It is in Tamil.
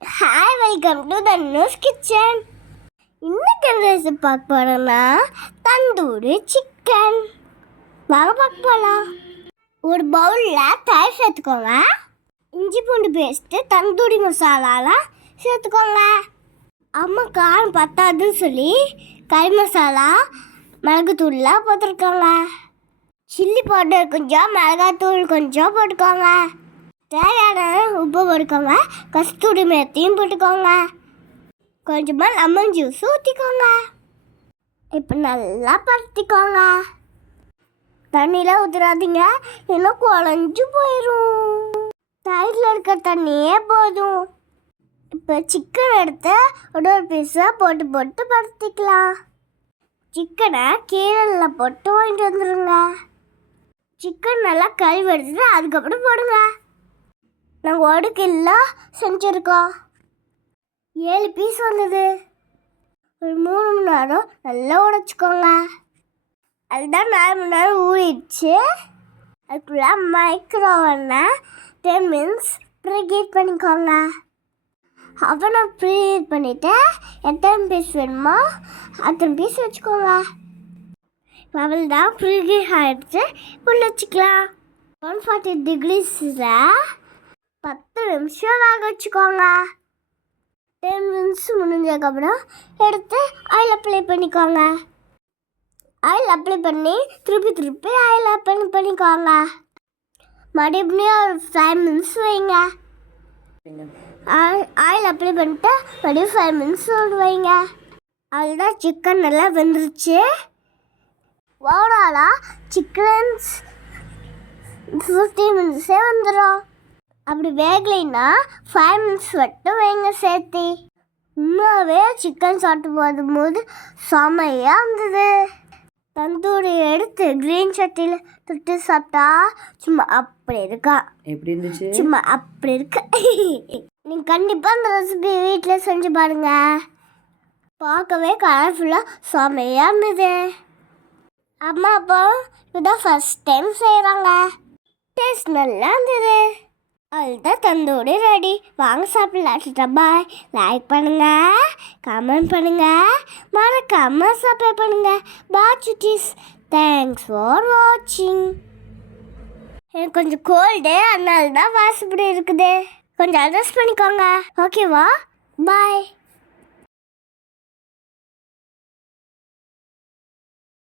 Hi, welcome to Dhanush kitchen. இன்னைக்கு என்ன ரெசிபி பார்க்க போறோம்னா தந்தூரி சிக்கன். வாங்க பார்க்க போகலாம். ஒரு பவுலில் தயிர் சேர்த்துக்கோங்க. இஞ்சி பூண்டு பேஸ்ட்டு, தந்தூரி மசாலாலாம் சேர்த்துக்கோங்க. அம்மா காரம் பத்தாதுன்னு சொல்லி கறி மசாலா, மிளகுத்தூள்லாம் போட்டிருக்கோங்க. சில்லி பவுடர் கொஞ்சம், மிளகாத்தூள் கொஞ்சம் போட்டுக்கோங்க. தேவையான உப்பு போட்டுக்கோங்க. கஸ்தூரி மேத்தியும் போட்டுக்கோங்க. கொஞ்சமாக லெமன் ஜூஸ் ஊற்றிக்கோங்க. இப்போ நல்லா பருத்திக்கோங்க. தண்ணியில் ஊற்றுறாதீங்க, இன்னும் குழஞ்சு போயிடும். தயிரில் இருக்க தண்ணியே போதும். இப்போ சிக்கன் எடுத்து ஒரு பீஸாக போட்டு போட்டு பருத்திக்கலாம். சிக்கனை கீழே போட்டு வாங்கிட்டு வந்துடுங்க. சிக்கன் நல்லா கழுவி எடுத்துட்டு அதுக்கப்புறம் போடுங்க. நாங்கள் 1 கிலோ செஞ்சுருக்கோம். 7 பீஸ் வந்தது. ஒரு 3 மணி நேரம் நல்லா உடைச்சிக்கோங்க. அதுதான் 4 மணி நேரம் ஊறிடுச்சு. அதுக்குள்ளே மைக்ரோவனை 10 மினிட்ஸ் ப்ரீஹீட் பண்ணிக்கோங்க. அவனை ப்ரீஹீட் பண்ணிவிட்டு எத்தனை பீஸ் வேணுமோ அத்தனை பீஸ் வச்சுக்கோங்க. அவள் தான் ப்ரீஹீட் ஆகிடுச்சு. உள்ள வச்சுக்கலாம். 140 டிகிரிஸில் 10 நிமிஷம் வேக வச்சுக்கோங்க. 10 மினிட்ஸ் முடிஞ்சதுக்கப்புறம் எடுத்து ஆயில் அப்ளை பண்ணிக்கோங்க. ஆயில் அப்ளை பண்ணி திருப்பி ஆயில் அப்ளை பண்ணிக்கோங்க. மறுபடியும் ஒரு 5 மினிட்ஸ் வைங்க. ஆயில் அப்ளை பண்ணிட்டு மறுபடியும் 5 மினிட்ஸ் வைங்க. அதுதான் சிக்கன் நல்லா வெந்துருச்சு. ஓவராலாக சிக்கன் 15 மினிட்ஸே வந்துடும். அப்படி வேகலைன்னா 5 மினிட்ஸ் மட்டும் வைங்க சேர்த்து. உண்மையாகவே சிக்கன் சாப்பிட்டு போது செமையாக இருந்தது. தந்தூரி எடுத்து க்ரீன் சட்டியில் தொட்டு சாப்பிட்டா சும்மா அப்படி இருக்கா. எப்படி இருந்துச்சு? சும்மா அப்படி இருக்கு. நீங்கள் கண்டிப்பாக அந்த ரெசிபி வீட்டில் செஞ்சு பாருங்க. பார்க்கவே கலர்ஃபுல்லாக செமையாக இருந்தது. அம்மா அப்பா இதுதான் ஃபர்ஸ்ட் டைம் செய்கிறாங்க. டேஸ்ட் நல்லா இருந்தது. அதுதான் தந்தூரி ரெடி. வாங்க சாப்பிடலாம். பாய். லைக் பண்ணுங்க, கமெண்ட் பண்ணுங்க, மறக்காம சப்ஸ்கிரைப் பண்ணுங்க. பாய் சுட்டீஸ். தேங்க்ஸ் ஃபார் வாட்சிங். எனக்கு கொஞ்சம் கோல்டு, அதனால தான் வாசப்படி இருக்குது. கொஞ்சம் அட்ஜஸ்ட் பண்ணிக்கோங்க. ஓகேவா? பாய்.